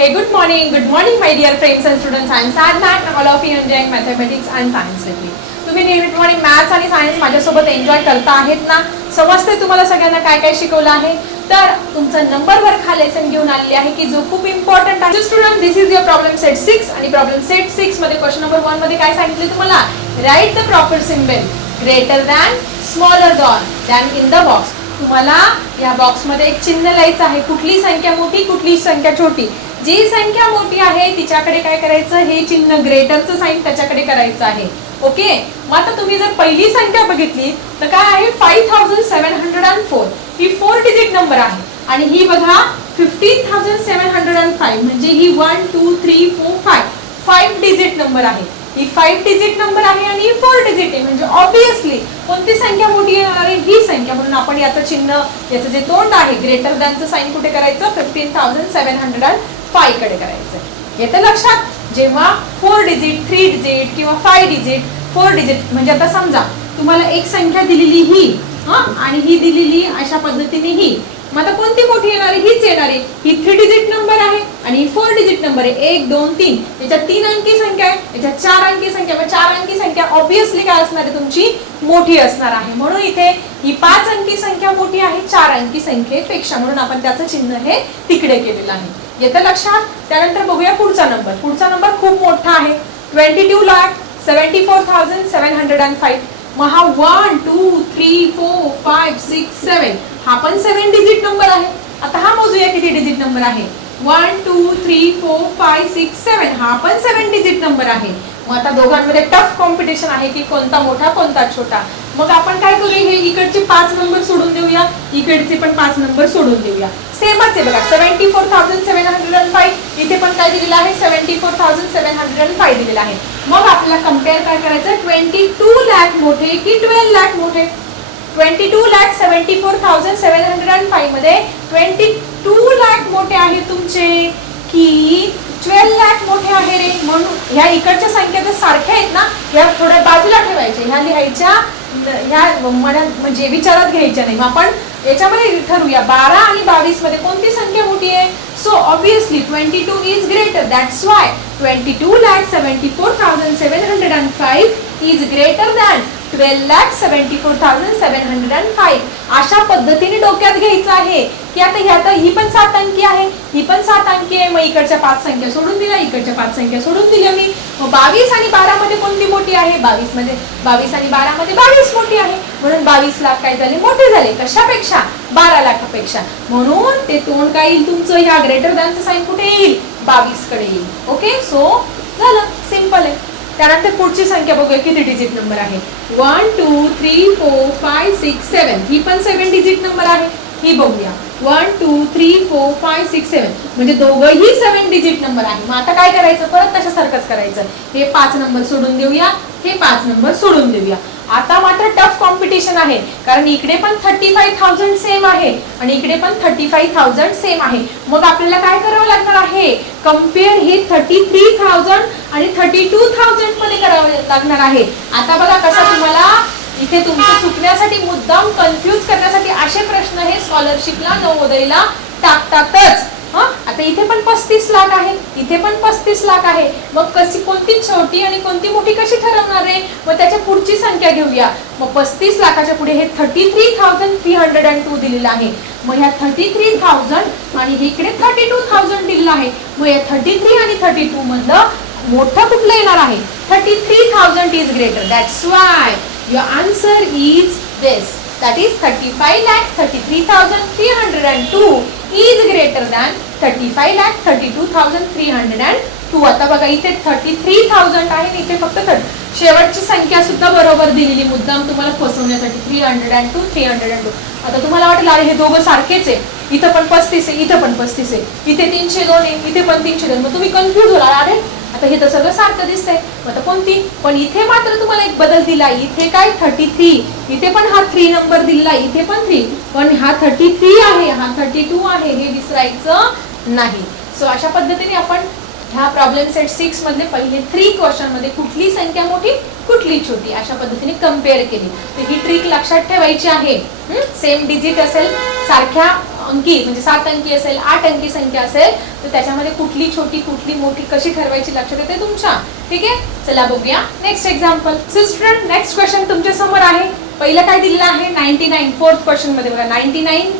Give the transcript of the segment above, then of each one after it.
Hey, good morning, good morning, my dear friends and students. I am Sadhna all all of you enjoying mathematics and science with me. तुम्ही नेहमी morning maths आणि science माझ्यासोबत enjoy करता आहेत ना? समजते तुम्हाला सगळ्यांना काय काय शिकवलं आहे? तर तुमचा नंबर वर हा लेसन घेऊन आलेली आहे की जो खूप इम्पॉर्टंट आहे. Student this is your problem set six आणि प्रॉब्लेम सेट सिक्समध्ये क्वेश्चन नंबर वनमध्ये काय सांगितले तुम्हाला? Write the proper symbol greater than smaller than than in the box तुम्हाला या बॉक्समध्ये एक चिन्ह लिहायचं आहे. कुठली संख्या मोठी कुठली संख्या छोटी? जी संख्या मोठी आहे तिच्याकडे काय करायचं? हे चिन्ह ग्रेटरचं साईन त्याच्याकडे करायचं आहे. ओके मग आता तुम्ही जर पहिली संख्या बघितली तर काय आहे? Five thousand seven hundred and four he four digit number आहे. आणि ही बघा fifteen thousand seven hundred and five म्हणजे ही one two three four five five digit number आहे. ही फाईव्ह डिजिट नंबर आहे आणि ही फोर डिजिट आहे. म्हणजे ऑब्विसली कोणती संख्या मोठी येणार आहे? ही संख्या. म्हणून आपण याचं चिन्ह याचं जे तोंड आहे ग्रेटर दॅनचं साईन कुठे करायचं? Fifteen thousand seven hundred and फायकडे करायचं येतं लक्षात. जेव्हा फोर डिजिट थ्री डिजिट किंवा फाय डिजिट फोर डिजिट म्हणजे आता समजा तुम्हाला एक संख्या दिलेली ही हा आणि ही दिलेली अशा पद्धतीने ही. मग आता कोणती मोठी येणार? आहे हीच येणार. आहे ही थ्री डिजिट नंबर आहे आणि ही फोर डिजिट नंबर आहे. एक दोन तीन. याच्यात तीन अंकी संख्या आहे. याच्यात चार अंकी संख्या मग चार अंकी संख्या ऑब्विसली काय असणार आहे? तुमची मोठी असणार आहे. म्हणून इथे ही पाच अंकी संख्या मोठी आहे. चार अंकी संख्येपेक्षा. म्हणून आपण त्याचं चिन्ह हे तिकडे केलेलं आहे. येतं लक्षात? त्यानंतर बघूया पुढचा नंबर. पुढचा नंबर खूप मोठा आहे. Twenty two lakh seventy four thousand seven hundred and five मग हा one two three four five six seven हा पण सेवन डिजिट नंबर आहे. आता हा मोजूया किती डिजिट नंबर आहे. One two three four five six seven हा पण सेवन डिजिट नंबर आहे. मग आता दोघांमध्ये टफ कॉम्पिटिशन आहे की कोणता मोठा कोणता छोटा. मग आपण काय करूया हे इकडचे पाच नंबर सोडून देऊया इकडचे पण पाच नंबर सोडून देऊया. सेमच आहे बघा seventy four thousand seven hundred and five इथे पण काय दिलेलं आहे? Seventy four thousand seven hundred and five दिलेलं आहे. मग आपल्याला कंपेअर काय करायचं? ट्वेंटी टू लॅक मोठे की ट्वेल्व लॅक मोठे? Twenty two lakh seventy four thousand seven hundred and फाईव्हमध्ये twenty two lakh मोठे आहे तुमचे की ट्वेल्व लॅक मोठे आहे रे. म्हणून ह्या इकडच्या संख्या जर सारख्या आहेत ना ह्या थोड्या बाजूला ठेवायच्या. ह्या लिहायच्या ह्या मनात म्हणजे विचारात घ्यायच्या नाही. मग आपण याच्यामध्ये ठरवूया. बारा आणि बावीसमध्ये कोणती संख्या मोठी आहे? So obviously twenty two is greater that's why twenty two lakh seventy four thousand seven hundred and five is greater than twelve lakh seventy four thousand seven hundred and five अशा पद्धतीने डोक्यात घ्यायचं आहे. की आता ह्या तर ही पण सात अंकी आहे. ही पण सात अंकी आहे. मग इकडच्या पाच संख्या सोडून दिल्या. इकडच्या पाच संख्या सोडून दिल्या मी. मग बावीस आणि बारामध्ये कोणती मोठी आहे? बावीसमध्ये बावीस आणि बारामध्ये बावीस मोठी आहे. म्हणून बावीस लाख काय झाले? मोठे झाले. कशापेक्षा? बारा लाखापेक्षा. म्हणून ते तोंड काय येईल तुमचं? ह्या ग्रेटर दॅनचं साईन कुठे येईल? बावीसकडे येईल. ओके सो झालं. सिंपल आहे. त्यानंतर पुढची संख्या बघूया किती डिजिट नंबर आहे? One two three four five six seven ही पण सेवन डिजिट नंबर आहे. ही बघूया. One two three four five six seven म्हणजे दोघंही सेवन डिजिट नंबर आहे. मग आता काय करायचं? परत तशासारखंच करायचं. हे पाच नंबर सोडून देऊया. हे पाच नंबर सोडून देऊया. आता मात्र टफ कॉम्पिटिशन आहे. कारण इकडे पण थर्टी फाय थाउजंड सेम आहे आणि इकडे पण थर्टी फाय थाउजंड सेम आहे. मग आपल्याला काय करावं लागणार आहे? कंपेअर हे थर्टी थ्री थाउजंड आणि थर्टी टू थाउजंडमध्ये करावं लागणार आहे. आता बघा कसं तुम्हाला इथे तुमचं चुकण्यासाठी मुद्दाम कन्फ्यूज करण्यासाठी असे प्रश्न हे स्कॉलरशिपला नवोदयला टाकतातच. हा? आता इथे पण पस्तीस लाख आहे. इथे पण पस्तीस लाख आहे. मग कशी कोणती छोटी आणि कोणती मोठी कशी ठरवणार आहे मग त्याच्या पुढची संख्या घेऊया. मग पस्तीस लाखाच्या पुढे हे thirty three thousand three hundred and two दिलेलं आहे. मग ह्या थर्टी थ्री थाउजंड आणि इकडे थर्टी टू थाउजंड दिलेलं आहे. मग या थर्टी थ्री आणि थर्टी टू मधलं मोठं कुठलं येणार आहे? Thirty three thousand is greater that's why your answer is this that is 35 lakh 33,302 is greater than 35 lakh 32,302 आता बघा इथे 33,000 आहे इथे फक्त 30 शेवटची संख्या सुद्धा बरोबर दिलेली मुद्दाम तुम्हाला फसवण्यासाठी three hundred and two three hundred and two आता तुम्हाला वाटलं अरे हे दोघं सारखेच आहे. इथं पण पस्तीस आहे इथं पण पस्तीस आहे. इथे तीनशे दोन आहे इथे पण तीनशे दोन. मग तुम्ही कन्फ्युज होणार. अरे आता हे तर सगळं सारखं दिसतंय. मग आता कोणती? पण इथे मात्र तुम्हाला एक बदल दिला. इथे काय? थर्टी थ्री इथे पण हा थ्री नंबर दिला इथे पण थ्री पण हा थर्टी थ्री आहे. हा थर्टी टू आहे. हे विसरायचं नाही. सो अशा पद्धतीने आपण ह्या प्रॉब्लेम सेट सिक्स मधले पहिले थ्री क्वेश्चनमध्ये कुठली संख्या मोठी कुठली छोटी? अशा पद्धतीने कंपेअर केली. तर ही ट्रिक लक्षात ठेवायची आहे. सेम डिजिट असेल. सारख्या अंकी म्हणजे सात अंकी असेल आठ अंकी संख्या असेल तर त्याच्यामध्ये कुठली छोटी कुठली मोठी कशी ठरवायची लक्षात येते तुमच्या. ठीक आहे? चला बघूया. Next example student next question तुमच्यासमोर आहे. पहिलं काय दिलेलं आहे? नाईन्टी नाईन फोर्थ क्वेश्चनमध्ये बघा. Ninety nine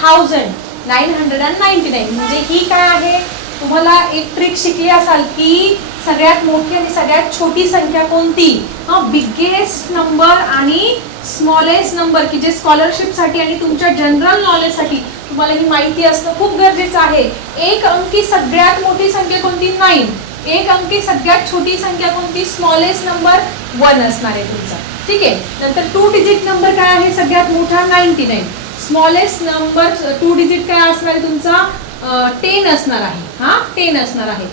thousand nine hundred and ninety nine म्हणजे ही काय आहे? तुम्हाला एक ट्रिक शिकली असाल की सगळ्यात मोठी आणि सगळ्यात छोटी संख्या कोणती? हा बिगेस्ट नंबर आणि स्मॉलेस्ट नंबर की जे स्कॉलरशिपसाठी आणि तुमच्या जनरल नॉलेजसाठी तुम्हाला ही माहिती असणं खूप गरजेचं आहे. एक अंकी सगळ्यात मोठी संख्या कोणती? नाईन एक अंकी सगळ्यात छोटी संख्या कोणती? स्मॉलेस्ट नंबर वन असणार आहे तुमचा. ठीक आहे? नंतर टू डिजिट नंबर काय आहे? सगळ्यात मोठा ninety nine smallest number two digit काय असणार आहे तुमचा? टेन असणार आहे. हा टेन असणार आहे.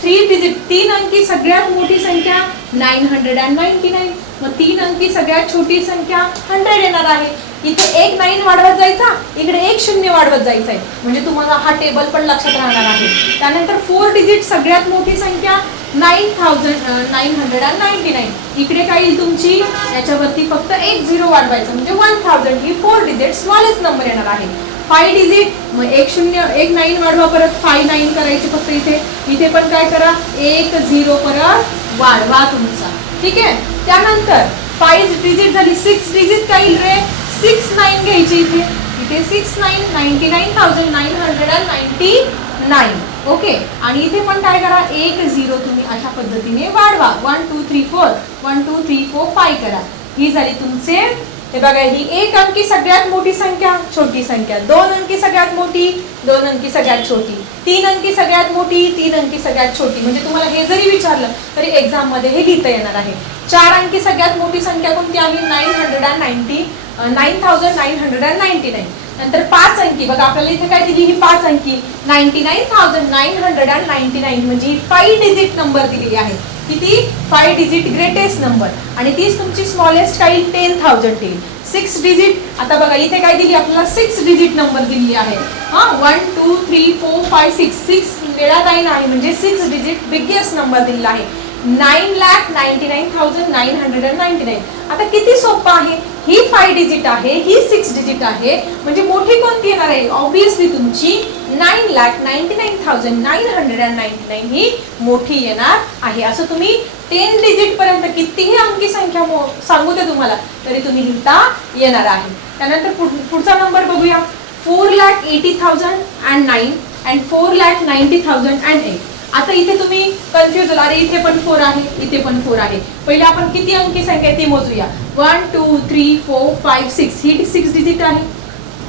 थ्री डिजिट तीन अंकी सगळ्यात मोठी संख्या nine hundred and ninety nine. मग तीन अंकी सगळ्यात छोटी संख्या हंड्रेड येणार आहे. इथे एक नाईन वाढवत जायचा इकडे एक शून्य वाढवत जायचं आहे म्हणजे तुम्हाला हा टेबल पण लक्षात राहणार आहे. त्यानंतर फोर डिजिट सगळ्यात मोठी संख्या nine thousand nine hundred and ninety nine. इकडे काय येईल तुमची? याच्यावरती फक्त एक झिरो वाढवायचं. म्हणजे वन थाउजंड ही फोर डिजिट स्मॉलेस्ट नंबर येणार आहे. फाय डिजिट मग एक शून्य एक नाईन वाढवा परत फाय नाईन करायची फक्त इथे. इथे पण काय करा एक झिरो परत वाढवा तुमचा. ठीक आहे? त्यानंतर फाईव्ह डिजिट झाली सिक्स डिजिट काय रे? सिक्स नाईन घ्यायची इथे. इथे six nine ninety nine thousand nine hundred and ninety nine. Okay? आणि इथे पण काय करा एक झिरो तुम्ही अशा पद्धतीने वाढवा. One two three four. One two three four five करा. ही झाली तुमचे हे बघा ही एक अंकी सगळ्यात मोठी संख्या छोटी संख्या. दोन अंकी सगळ्यात मोठी दोन अंकी सगळ्यात छोटी. तीन अंकी सगळ्यात मोठी तीन अंकी सगळ्यात छोटी. म्हणजे तुम्हाला हे जरी विचारलं तरी एक्झाममध्ये हे लिहिता येणार आहे. चार अंकी सगळ्यात मोठी संख्या कोणती आहे? Nine hundred and ninety nine thousand nine hundred and ninety nine नंतर पाच अंकी. बघा आपल्याला इथे काय दिली? ही पाच अंकी. Ninety nine thousand nine hundred and ninety nine म्हणजे ही फाईव्ह डिजिट नंबर दिलेली आहे. किती फाय डिजिट ग्रेटेस्ट नंबर आणि तीच तुमची स्मॉलेस्ट काही टेन थाउजंड येईल. सिक्स डिजिट आता बघा इथे काय दिली आपल्याला सिक्स डिजिट नंबर दिली आहे. हा one two three four five six six वेळा नाईन आहे म्हणजे सिक्स डिजिट बिगेस्ट नंबर दिलेला आहे. Nine lakh ninety nine thousand nine hundred and ninety nine. आता किती सोपं आहे? ही फाय डिजिट आहे ही सिक्स डिजिट आहे. म्हणजे मोठी कोणती येणार आहे? ऑब्विसली तुमची nine lakh ninety nine thousand nine hundred and ninety nine ही मोठी येणार आहे. असं तुम्ही टेन डिजिट पर्यंत कितीही अंकी संख्या मो- सांगू दे तुम्हाला तरी तुम्ही लिहिता येणार आहे. त्यानंतर पुढ- पुढचा नंबर बघूया. Four lakh eighty thousand and nine and four lakh ninety thousand and eight आता इथे तुम्ही कन्फ्युज झाला अरे इथे पण फोर आहे इथे पण फोर आहे. पहिले आपण किती अंकी संख्या आहे ती मोजूया. One two three four five six ही सिक्स डिजिट आहे.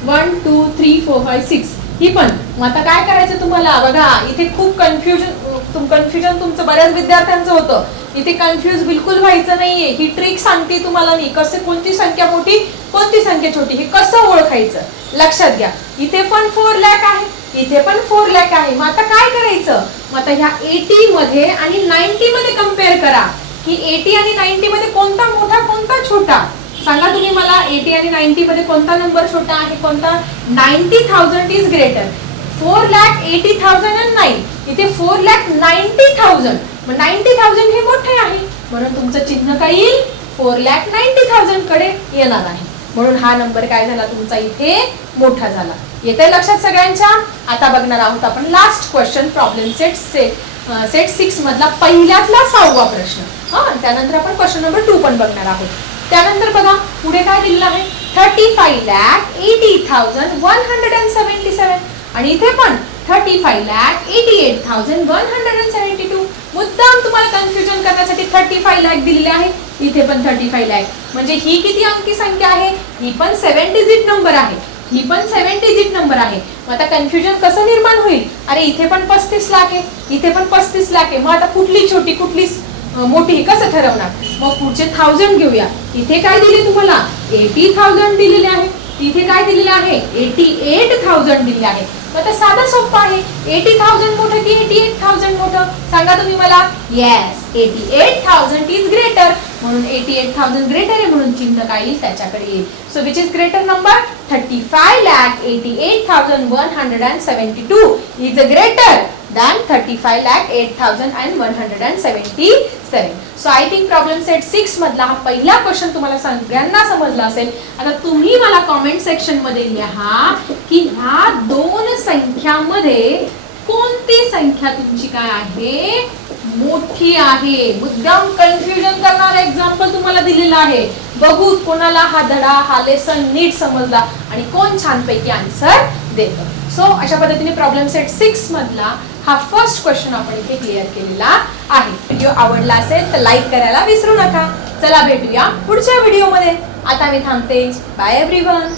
One two three four five six ही पण. मग आता काय करायचं तुम्हाला? बघा इथे खूप कन्फ्युजन तुम कन्फ्युजन तुमचं बऱ्याच विद्यार्थ्यांचं होतं. इथे कन्फ्युज बिलकुल व्हायचं नाहीये. ही ट्रिक सांगते तुम्हाला मी. कसं कोणती संख्या मोठी कोणती संख्या छोटी हे कसं ओळखायचं? लक्षात घ्या. इथे पण फोर लॅक आहे. इथे पण फोर लॅक आहे. मग आता काय करायचं? मग आता ह्या एटी मध्ये आणि नाईन्टी मध्ये कंपेअर करा. की एटी आणि नाईन्टी मध्ये कोणता मोठा कोणता छोटा? सांगा तुम्ही मला एटी आणि नाईन्टी मध्ये कोणता नंबर छोटा आहे कोणता? Ninety thousand is greater four lakh eighty thousand and nine इथे फोर लॅक नाईन्टी थाउजंड मग नाईन्टी थाउजंड हे मोठे आहे. म्हणून तुमचं चिन्ह काय येईल? फोर लॅक नाईन्टी थाउजंडकडे येणार आहे. म्हणून हा नंबर काय झाला? तुमचा इथे मोठा झाला. येते लक्षात सगळ्यांच्या? आता बघणार आहोत आपण. Last question problem set set set six मधला पहिल्यातला सहावा प्रश्न. हा त्यानंतर आपण क्वेश्चन नंबर टू पण बघणार आहोत. त्यानंतर बघा पुढे काय दिलेलं आहे? Thirty five lakh eighty thousand one hundred and seventy seven आणि इथे पण thirty five lakh eighty eight thousand one hundred and seventy two मुद्दाम तुम्हाला कन्फ्युजन करण्यासाठी थर्टी फाय लॅक दिलेले आहे. इथे पण थर्टी फाय लॅक म्हणजे ही किती अंकी संख्या आहे? ही पण सेव्हन डिजिट नंबर आहे. ही पण सेव्हन डिजिट नंबर आहे. मग आता कन्फ्युजन कसं निर्माण होईल? अरे इथे पण पस्तीस लाख आहे. इथे पण पस्तीस लाख आहे. मग आता कुठली छोटी कुठली मोठी हे कसं ठरवणार? मग पुढचे थाउजंड घेऊया. इथे काय दिले तुम्हाला? एटी थाउजंड दिलेले आहे. इथे काय दिलेलं आहे? एटी एट थाउजंड दिले आहे आता साधा सोपं आहे. एटी थाउजंड मोठं की एटी एट थाउजंड मोठं? सांगा तुम्ही मला. Yes eighty eight thousand is greater म्हणून एटी एट थाउजंड ग्रेटर आहे म्हणून चिन्ह काय येईल? त्याच्याकडे येईल. So which is greater number thirty five lakh eighty eight thousand one hundred and seventy two is a greater than thirty five lakh eight thousand and one hundred and seventy seven so I think problem set six मधला हा पहिला question तुम्हाला सगळ्यांना समजला असेल. आता तुम्ही मला कॉमेंट सेक्शनमध्ये लिहा की ह्या दोन संख्यामध्ये कोणती संख्या तुमची काय आहे? मोठी आहे. मुद्दाम कन्फ्युजन करणारा एक्झाम्पल तुम्हाला दिलेला आहे. बघू कोणाला हा धडा हा लेसन नीट समजला आणि कोण छानपैकी आन्सर देतं. सो अशा पद्धतीने प्रॉब्लेम सेट सिक्स मधला हा फर्स्ट क्वेश्चन आपण इथे क्लिअर केलेला आहे. व्हिडिओ आवडला असेल तर लाईक करायला विसरू नका. चला भेटूया पुढच्या व्हिडिओमध्ये आता मी थांबते. Bye everyone